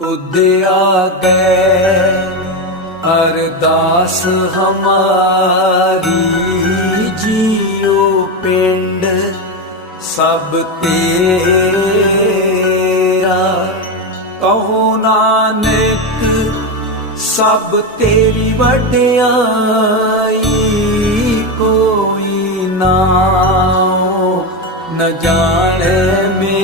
तुद आगे अरदास हमारी, जियो पिंड सब तेरा। कहो नानक सब तेरी वड्याई, कोई नाओ न जाने में